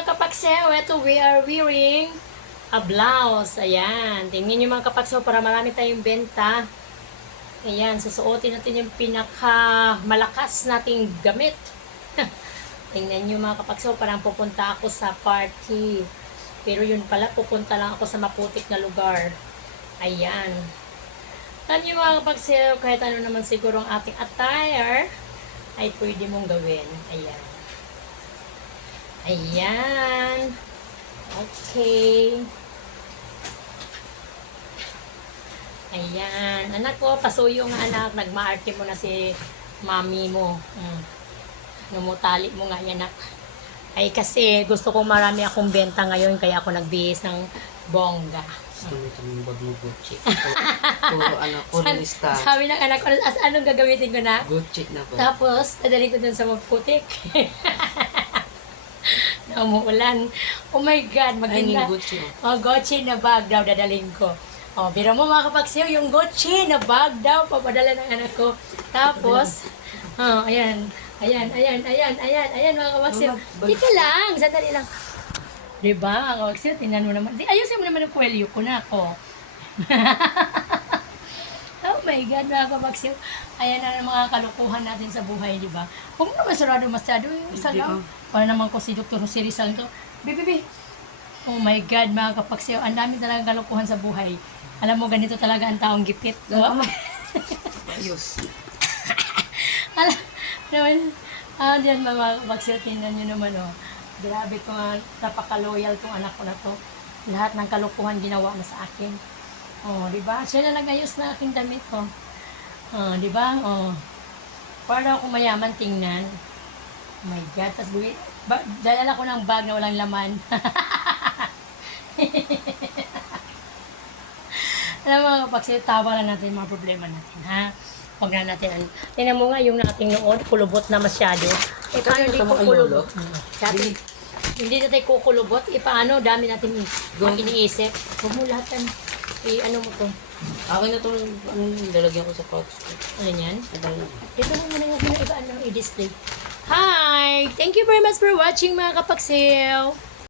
mga kapaksew, ito we are wearing a blouse. Ayan. Tingnan nyo mga kapaksew para marami tayong benta. Ayan. Susuotin natin yung pinaka malakas nating damit. Tingnan nyo mga kapaksew, parang pupunta ako sa party. Pero yun pala, pupunta lang ako sa maputik na lugar. Ayan. Alam nyo mga kapaksew, kahit ano naman siguro ang ating attire, ay pwede mong gawin. Ayan. Ayan. Okay. Ayan. Anak ko, pasuyo nga anak. Nagmaarte mo na si mami mo. Numutali mo nga yan, anak. Ay kasi gusto kong marami akong benta ngayon kaya ako nagbihis ng bongga. Gusto mo itong bag mo Gucci. Puro puro lista. Sabi ng anak ko, anong gagamitin ko na? Gucci na po. Tapos, dadali ko dun sa maputik. Na umuulan. Oh my God, Ay, maganda. yung Gucci. Oh, Gucci na bag daw dadaling ko. Oh, biro mo mga kapagsiyo, yung Gucci na bag daw, papadala ng anak ko. Tapos, oh, ayan, mga kapagsiyo. Tika lang, sandali lang. Diba, mga kapagsiyo, tingnan mo naman. Ayusin mo naman yung kwelyo ko na ako. Oh my God, mga kapagsiyo. Ayan na ang mga kalukuhan natin sa buhay, di ba? Huwag mo naman sarado masyado yung isa lang. Para naman ko si Dr. Jose Rizal to. Bibi. Oh my God, mga kapagsiyo. Ang dami talagang kalukuhan sa buhay. Alam mo, ganito talaga ang taong gipit. Oh? Ayos. Alam naman, diyan mga kapagsiyo, tingnan nyo naman, oh. Grabe ko nga, napaka-loyal tong anak ko na to. Lahat ng kalukuhan ginawa na sa akin. Oh, di ba? Siya na nag-ayos na aking damit ko. Oh, di ba? Oh. Para ako mayaman tingnan. Oh my God. Tapos dalala ko ng bag na walang laman. Alam mo mga kapagsiyo, tawa lang natin yung mga problema natin, ha? Huwag na natin, tingnan mo nga yung ating noon, kulubot na masyado. Eh, paano hindi kukulubot? Hindi natin kukulubot. Eh, paano? Dami natin iniisip. Huwag mo lahat yan. Ano mo to? Akin na itong lalagyan ko sa pouch ko. Ano yan? Adala. Dito mo muna yung iba i-display. Hi! Thank you very much for watching mga kapagsiyo.